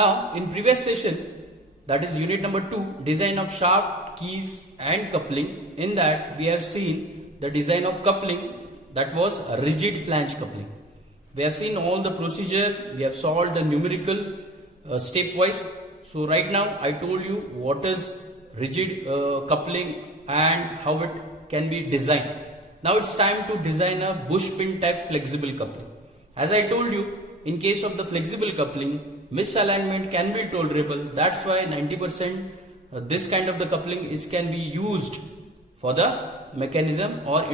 Now, in previous session, that is unit number 2, design of shaft, keys and coupling. In that, we have seen the design of coupling, that was a rigid flange coupling. We have seen all the procedure, we have solved the numerical stepwise. So right now, I told you what is rigid coupling and how it can be designed. Now it's time to design a bush pin type flexible coupling. As I told you, in case of the flexible coupling, misalignment can be tolerable. That's why 90% this kind of the coupling is can be used for the mechanism or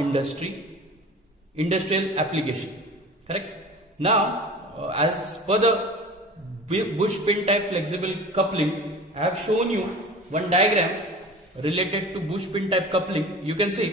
industrial application. Correct? Now, as per the bush pin type flexible coupling, I have shown you one diagram related to bush pin type coupling. You can see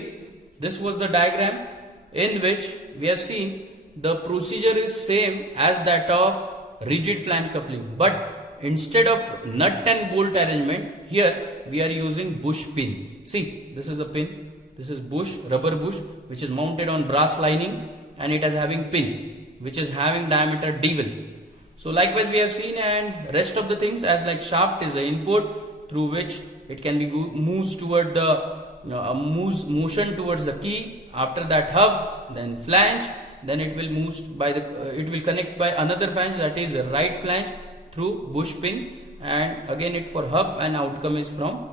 this was the diagram in which we have seen the procedure is same as that of rigid flange coupling, but instead of nut and bolt arrangement, here we are using bush pin. See, this is the pin, this is bush, rubber bush, which is mounted on brass lining, and it is having pin which is having diameter d1. So likewise we have seen, and rest of the things as like shaft is the input through which it can be moves toward the motion towards the key. After that hub, then flange, then it will move by the it will connect by another flange, that is the right flange through bush pin, and again it for hub, and outcome is from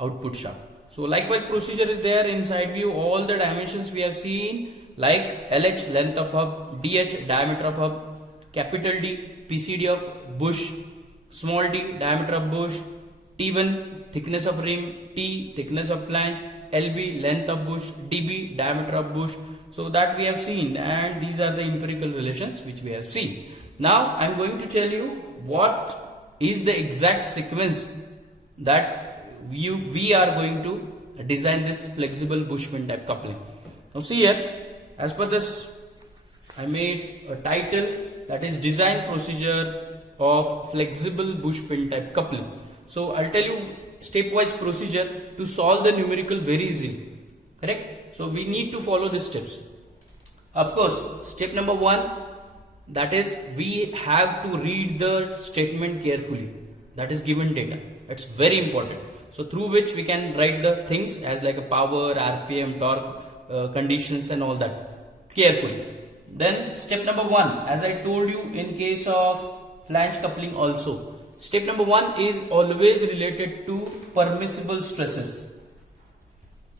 output shaft. So likewise procedure is there in side view. All the dimensions we have seen, like LH length of hub, DH diameter of hub, capital D PCD of bush, small d diameter of bush, T1 thickness of rim, T thickness of flange, LB length of bush, DB diameter of bush. So that we have seen, and these are the empirical relations which we have seen. Now I am going to tell you what is the exact sequence that we are going to design this flexible bush pin type coupling. Now see here, as per this, I made a title, that is design procedure of flexible bush pin type coupling. So I'll tell you stepwise procedure to solve the numerical very easily. Correct? So we need to follow these steps. Of course, step number 1, that is we have to read the statement carefully. That is given data. It's very important. So through which we can write the things as like a power, RPM, torque, conditions and all that carefully. Then step number 1, as I told you in case of flange coupling also, step number 1 is always related to permissible stresses.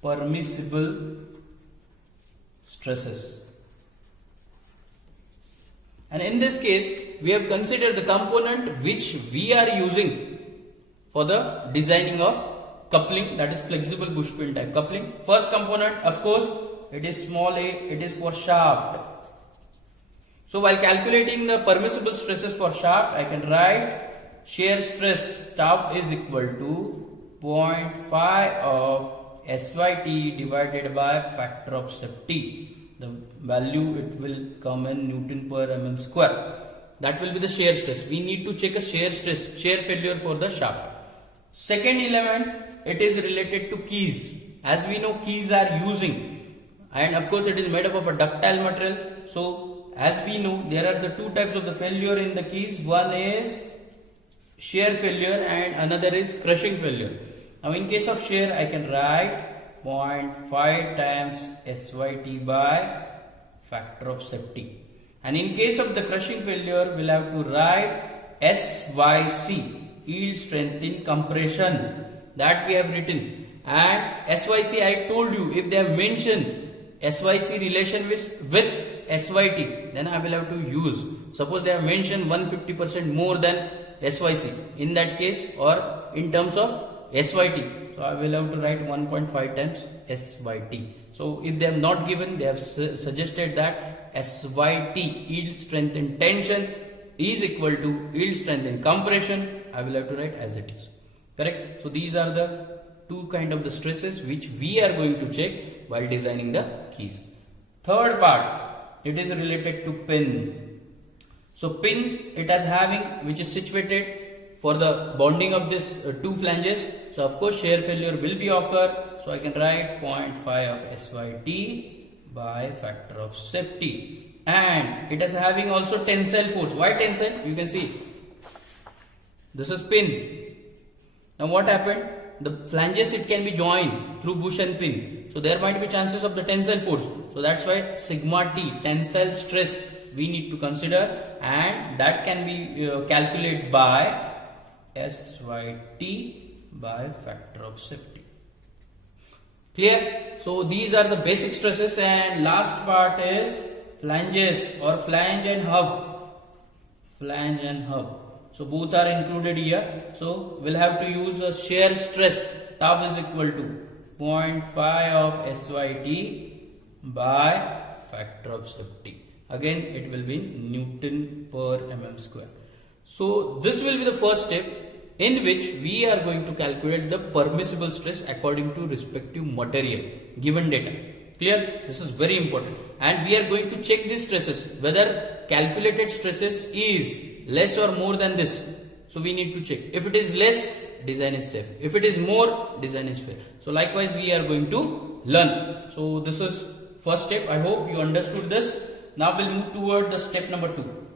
Permissible stresses. And in this case, we have considered the component which we are using for the designing of coupling, that is flexible bush pin type coupling. First component, of course, it is small a, it is for shaft. So while calculating the permissible stresses for shaft, I can write shear stress tau is equal to 0.5 of SYT divided by factor of safety. The value it will come in Newton per mm square. That will be the shear stress. We need to check a shear stress, shear failure for the shaft. Second element, it is related to keys. As we know, keys are using, and of course it is made up of a ductile material. So as we know, there are the two types of the failure in the keys. One is shear failure and another is crushing failure. Now in case of shear, I can write 0.5 times SYT by factor of safety. And in case of the crushing failure, we'll have to write SYC, yield strength in compression, that we have written. And SYC, I told you, if they have mentioned SYC relation with SYT, then I will have to use. Suppose they have mentioned 150% more than SYC, in that case, or in terms of SYT, so I will have to write 1.5 times SYT. So if they have not given, they have suggested that SYT, yield strength in tension, is equal to yield strength in compression. I will have to write as it is. Correct? So these are the two kind of the stresses which we are going to check while designing the keys. Third part, it is related to pin. So pin, it is having, which is situated for the bonding of this two flanges. So of course shear failure will be occur. So I can write 0.5 of SYT by factor of safety. And it is having also tensile force. Why tensile? You can see This is pin. Now what happened? The flanges, it can be joined through bush and pin. So there might be chances of the tensile force. So that's why sigma T, tensile stress, we need to consider, and that can be calculated by SYT by factor of safety. Clear? So these are the basic stresses, and last part is flanges or flange and hub. Flange and hub. So both are included here. So we'll have to use a shear stress. Tau is equal to 0.5 of SYT by factor of safety. Again, it will be Newton per mm square. So this will be the first step in which we are going to calculate the permissible stress according to respective material, given data. Clear? This is very important. And we are going to check these stresses, whether calculated stresses is less or more than this. So we need to check. If it is less, design is safe. If it is more, design is fair. So likewise we are going to learn. So this is first step. I hope you understood this. Now we'll move toward the step number 2.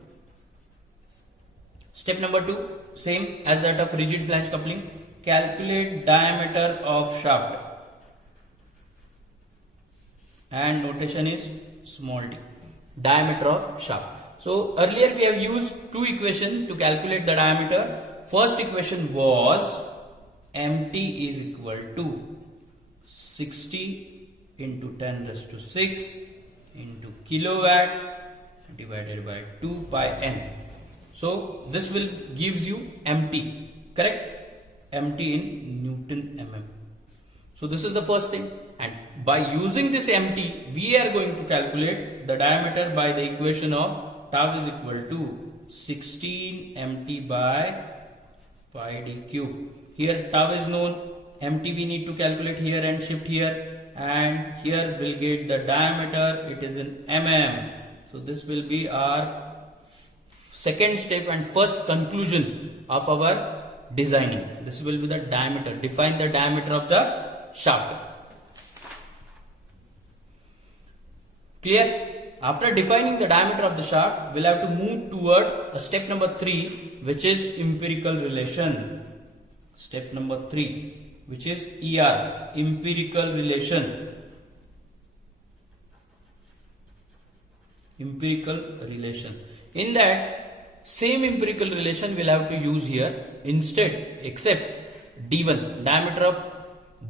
Step number 2, same as that of rigid flange coupling. Calculate diameter of shaft. And notation is small d. Diameter of shaft. So earlier we have used two equations to calculate the diameter. First equation was MT is equal to 60 into 10 raised to 6 into kilowatt divided by 2 pi n. So this will gives you MT, correct? MT in Newton mm. So this is the first thing, and by using this MT we are going to calculate the diameter by the equation of tau is equal to 16 MT by pi d cube. Here tau is known, MT we need to calculate here and shift here, and here we'll get the diameter, it is in mm. So this will be our second step and first conclusion of our designing. This will be the diameter. Define the diameter of the shaft. Clear? After defining the diameter of the shaft, we'll have to move toward step number 3, which is empirical relation. Step number 3, which is ER, empirical relation. Empirical relation. In that, same empirical relation we'll have to use here instead, except D1, diameter of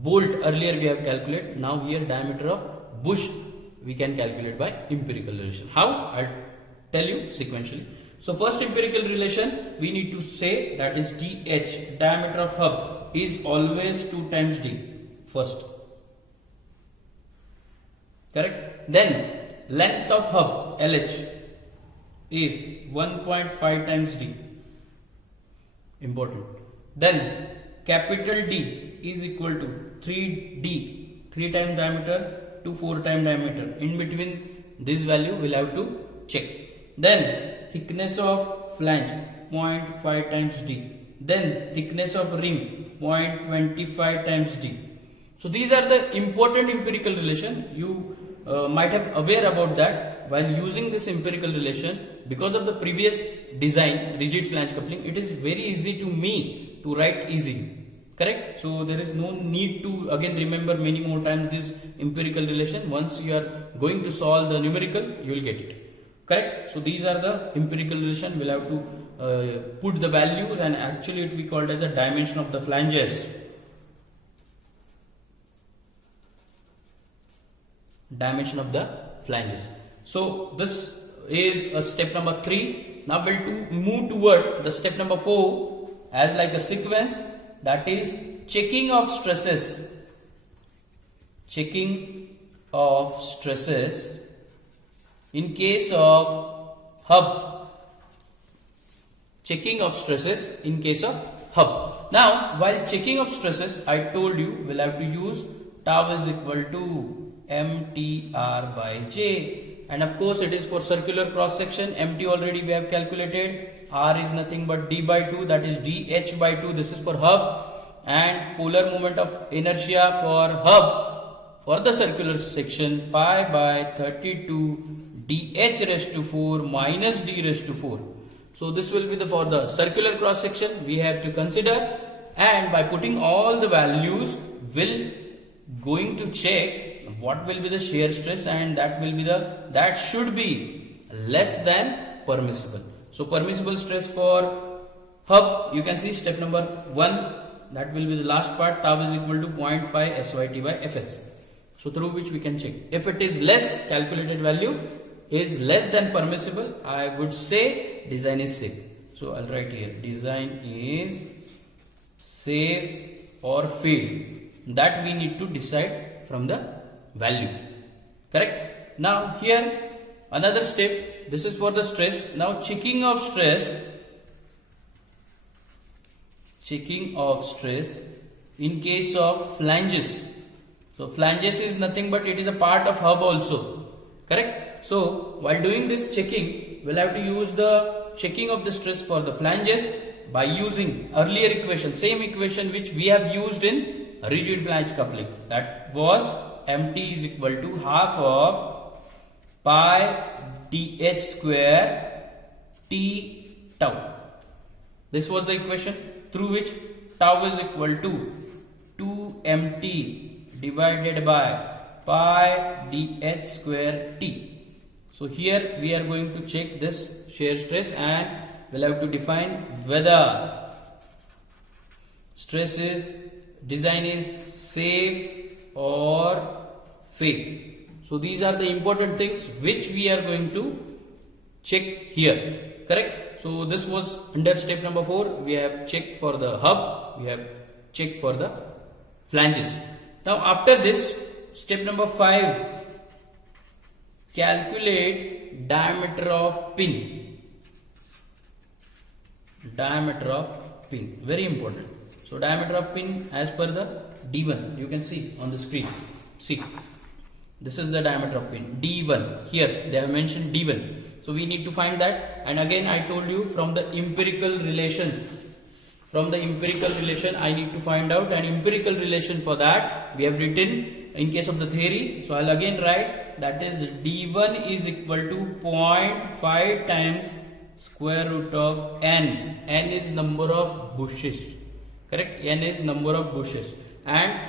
bolt earlier we have calculated. Now here diameter of bush we can calculate by empirical relation. How? I'll tell you sequentially. So first empirical relation we need to say, that is DH, diameter of hub is always 2 times D first. Correct? Then length of hub LH is 1.5 times D. Important. Then capital D is equal to 3D, 3 times diameter to 4 times diameter. In between this value we'll have to check. Then thickness of flange 0.5 times D. Then thickness of ring 0.25 times D. So these are the important empirical relation. You might have aware about that while using this empirical relation. Because of the previous design, rigid flange coupling, it is very easy to me to write easily. Correct? So there is no need to again remember many more times this empirical relation. Once you are going to solve the numerical, you will get it. Correct? So these are the empirical relation. We'll have to put the values, and actually it will be called as a dimension of the flanges. Dimension of the flanges. So this is a step number 3. Now we'll move toward the step number 4 as like a sequence, that is checking of stresses. Checking of stresses in case of hub. Checking of stresses in case of hub. Now while checking of stresses, I told you we'll have to use tau is equal to MTR by J. And of course it is for circular cross section. MT already we have calculated. R is nothing but D by 2, that is DH by 2. This is for hub. And polar moment of inertia for hub for the circular section pi by 32 DH raised to 4 minus D raised to 4. So this will be the for the circular cross section we have to consider, and by putting all the values will going to check what will be the shear stress, and that should be less than permissible. So permissible stress for hub, you can see step number 1, that will be the last part, tau is equal to 0.5 SYT by Fs. So through which we can check. If it is less, calculated value is less than permissible, I would say design is safe. So I'll write here, design is safe or fail. That we need to decide from the value. Correct? Now here another step, this is for the stress. Now checking of stress in case of flanges. So flanges is nothing but it is a part of hub also. Correct? So while doing this checking, we'll have to use the checking of the stress for the flanges by using earlier equation, same equation which we have used in rigid flange coupling. That was mt is equal to half of pi dh square t tau. This was the equation through which tau is equal to 2mt divided by pi dh square t. So here we are going to check this shear stress, and we'll have to define whether stress is design is safe or fail. So these are the important things which we are going to check here. Correct? So this was under step number 4. We have checked for the hub, we have checked for the flanges. Now after this, step number 5, calculate diameter of pin. Diameter of pin, very important. So diameter of pin as per the D1, you can see on the screen. See, this is the diameter of pin, D1. Here they have mentioned D1. So we need to find that, and again I told you from the empirical relation. From the empirical relation I need to find out an empirical relation. For that we have written in case of the theory. So I'll again write, that is D1 is equal to 0.5 times square root of n. N is number of bushes. Correct? N is number of bushes, and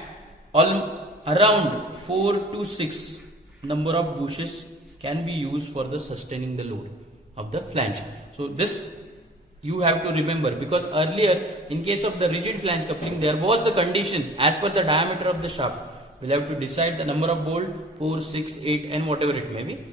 around 4 to 6 number of bushes can be used for the sustaining the load of the flange. So this you have to remember, because earlier in case of the rigid flange coupling there was the condition as per the diameter of the shaft. We'll have to decide the number of bolt, 4, 6, 8 and whatever it may be.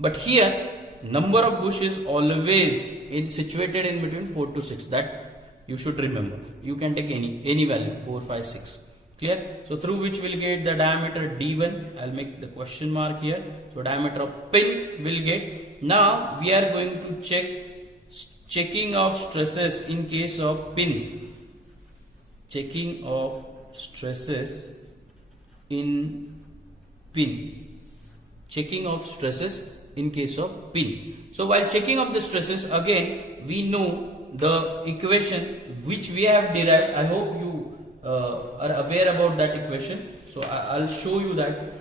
But here number of bush is always situated in between 4 to 6. That you should remember. You can take any value, 4, 5, 6. Clear? So through which we'll get the diameter D1. I'll make the question mark here. So diameter of pin will get. Now we are going to checking of stresses in case of pin. Checking of stresses in pin. Checking of stresses in case of pin. So while checking of the stresses, again we know the equation which we have derived. I hope you are aware about that equation. So I'll show you that.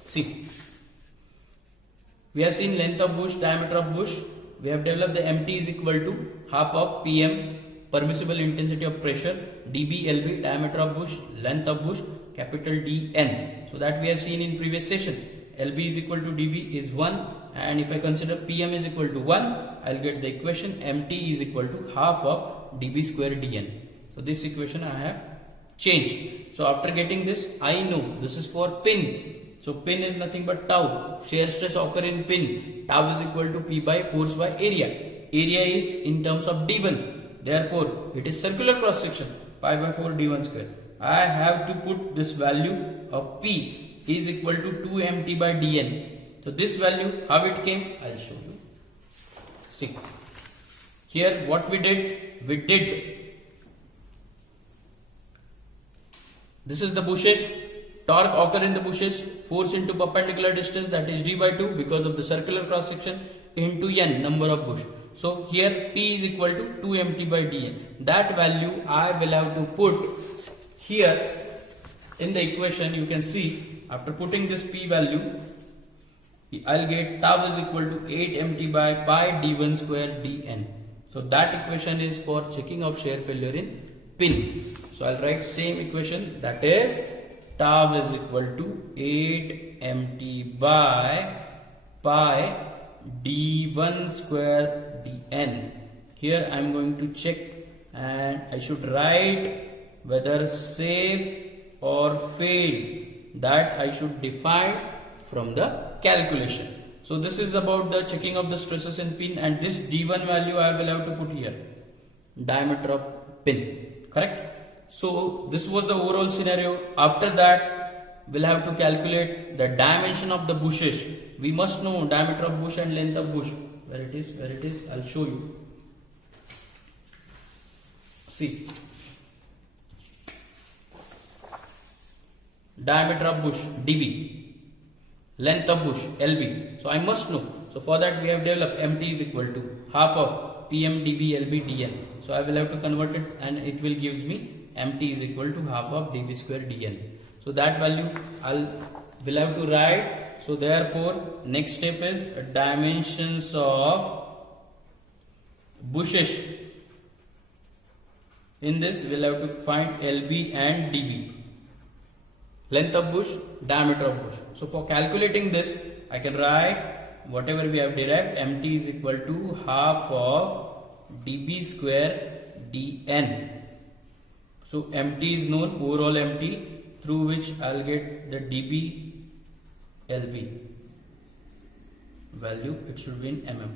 See, we have seen length of bush, diameter of bush. We have developed the MT is equal to half of PM, permissible intensity of pressure, dB LB, diameter of bush, length of bush, capital DN. So that we have seen in previous session. LB is equal to dB is 1, and if I consider PM is equal to 1, I'll get the equation MT is equal to half of dB square dN. So this equation I have changed. So after getting this, I know this is for pin. So pin is nothing but tau. Shear stress occur in pin. Tau is equal to P by force by area. Area is in terms of D1. Therefore, it is circular cross section. Pi by 4 D1 square. I have to put this value of P is equal to 2mt by dN. So this value, how it came, I'll show you. See, here what we did, this is the bushes, torque occur in the bushes, force into perpendicular distance, that is d by 2 because of the circular cross section, into n, number of bush. So here P is equal to 2mt by dN. That value I will have to put here in the equation. You can see after putting this P value, I'll get tau is equal to 8 mt by pi d1 square dn. So that equation is for checking of shear failure in pin. So I'll write same equation, that is tau is equal to 8 mt by pi d1 square dn. Here I am going to check and I should write whether safe or fail, that I should define from the calculation. So this is about the checking of the stresses in pin, and this d1 value I will have to put here, diameter of pin, correct? So this was the overall scenario. After that we'll have to calculate the dimension of the bushes. We must know diameter of bush and length of bush. Where it is, I'll show you. See, diameter of bush dB, length of bush lb. So I must know. So for that we have developed mt is equal to half of pm db lb dn. So I will have to convert it, and it will gives me mt is equal to half of db square dn. So that value will have to write. So therefore next step is dimensions of bushes. In this we'll have to find lb and db. Length of bush, diameter of bush. So for calculating this, I can write whatever we have derived, mt is equal to half of db square dn. So mt is known, overall mt, through which I'll get the db lb value. It should be in mm,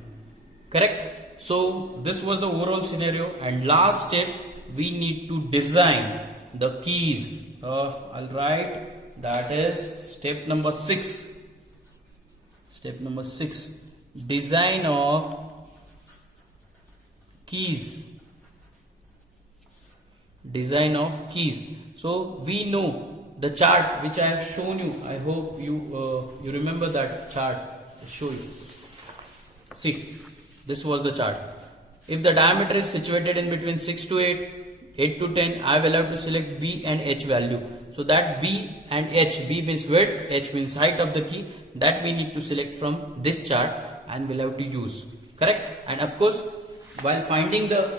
correct? So this was the overall scenario, and last step we need to design the keys. I'll write, that is step number 6. Step number 6, design of keys. Design of keys. So we know the chart which I have shown you. I hope you remember that chart. I'll show you. See, this was the chart. If the diameter is situated in between 6 to 8 to 10, I will have to select B and H value. So that B and H, B means width, H means height of the key, that we need to select from this chart and we'll have to use, correct? And of course, while finding the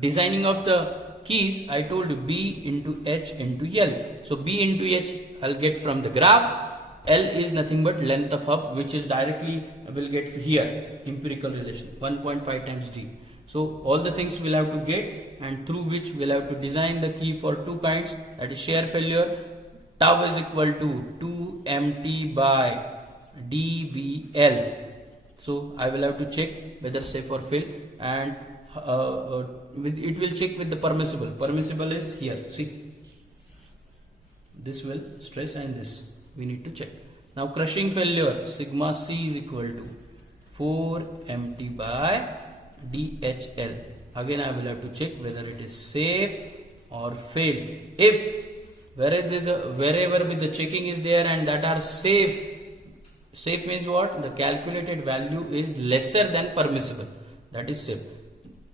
designing of the keys, I told B into H into L. So B into H I'll get from the graph. L is nothing but length of hub, which is directly will get here, empirical relation, 1.5 times D. So all the things we'll have to get, and through which we'll have to design the key for two kinds, that is shear failure. Tau is equal to 2 mt by dBl. So I will have to check whether safe or fail, and it will check with the permissible. Permissible is here. See, this will stress and this we need to check. Now crushing failure, sigma c is equal to 4 mt by dHl. Again I will have to check whether it is safe or fail. If wherever the checking is there and that are safe, safe means what? The calculated value is lesser than permissible, that is safe.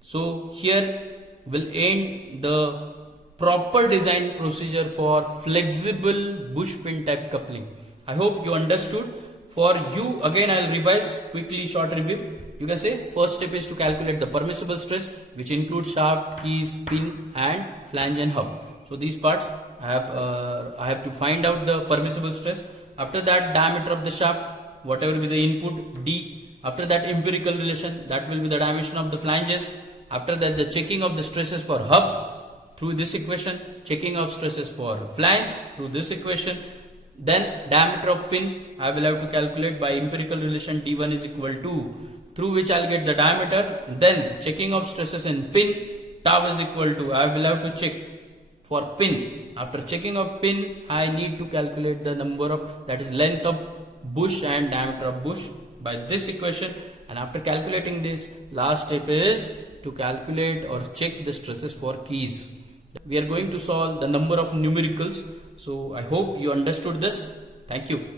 So here will end the proper design procedure for flexible bush pin type coupling. I hope you understood. For you, again I will revise quickly, short review. You can say first step is to calculate the permissible stress, which includes shaft, keys, pin and flange and hub. So these parts I have to find out the permissible stress. After that, diameter of the shaft, whatever be the input, D. After that, empirical relation, that will be the dimension of the flanges. After that, the checking of the stresses for hub through this equation, checking of stresses for flange through this equation. Then diameter of pin I will have to calculate by empirical relation, D1 is equal to, through which I will get the diameter. Then checking of stresses in pin, tau is equal to, I will have to check for pin. After checking of pin, I need to calculate the number of, that is length of bush and diameter of bush by this equation. And after calculating this, last step is to calculate or check the stresses for keys. We are going to solve the number of numericals. So I hope you understood this. Thank you.